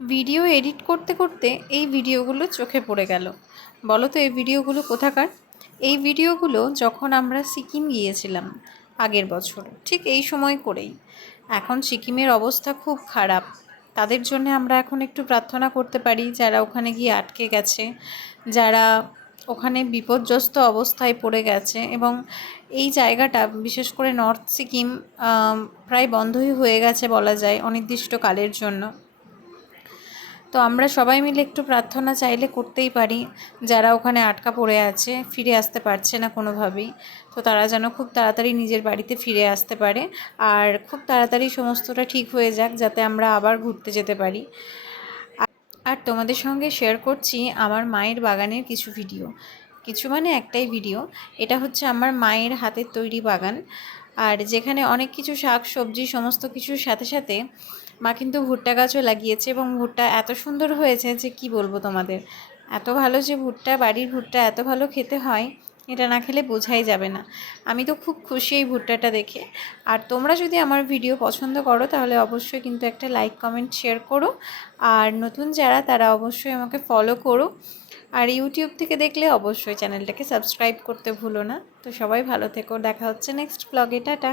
Video edit করতে করতে এই ভিডিওগুলো চোখে পড়ে গেল। বলো তো, এই ভিডিওগুলো কোথাকার? এই ভিডিওগুলো যখন আমরা সিকিম গিয়েছিলাম আগের বছর, ঠিক এই সময় করেই। এখন সিকিমের অবস্থা খুব খারাপ। তাদের জন্য আমরা এখন একটু প্রার্থনা করতে পারি, যারা ওখানে গিয়ে আটকে গেছে, যারা ওখানে বিপর্যস্ত অবস্থায় পড়ে গেছে এবং এই জায়গাটা, বিশেষ করে নর্থ সিকিম প্রায় বন্ধই হয়ে গেছে বলা যায় অনির্দিষ্টকালের জন্য। তো আমরা সবাই মিলে একটু প্রার্থনা চাইলে করতেই পারি। যারা ওখানে আটকা পড়ে আছে, ফিরে আসতে পারছে না কোনোভাবেই। তো তারা যেন খুব তাড়াতাড়ি নিজের বাড়িতে ফিরে আসতে পারে। আর খুব তাড়াতাড়ি সমস্তটা ঠিক হয়ে যাক, যাতে আমরা আবার ঘুরতে যেতে পারি। আর তোমাদের সঙ্গে শেয়ার করছি আমার মায়ের বাগানের কিছু ভিডিও কিছু মানে একটাই ভিডিও এটা হচ্ছে আমার মায়ের হাতের তৈরি বাগান। আর যেখানে অনেক কিছু শাক, সবজি, সমস্ত কিছুর সাথে সাথে মা কিন্তু ভুট্টা গাছও লাগিয়েছে এবং ভুট্টা এত সুন্দর হয়েছে যে কি বলব তোমাদের? এত ভালো যে ভুট্টা, বাড়ির ভুট্টা এত ভালো খেতে হয়, এটা না খেলে বোঝাই যাবে না। আমি তো খুব খুশি এই ভুট্টাটা দেখে। আর তোমরা যদি আমার ভিডিও পছন্দ করো, তাহলে অবশ্যই কিন্তু একটা লাইক, কমেন্ট, শেয়ার করো। আর নতুন যারা, তারা অবশ্যই আমাকে ফলো করো। আর ইউটিউব থেকে দেখলে অবশ্যই চ্যানেলটাকে সাবস্ক্রাইব করতে ভুলো না। তো সবাই ভালো থেকো। দেখা হচ্ছে নেক্সট ব্লগে টাটা।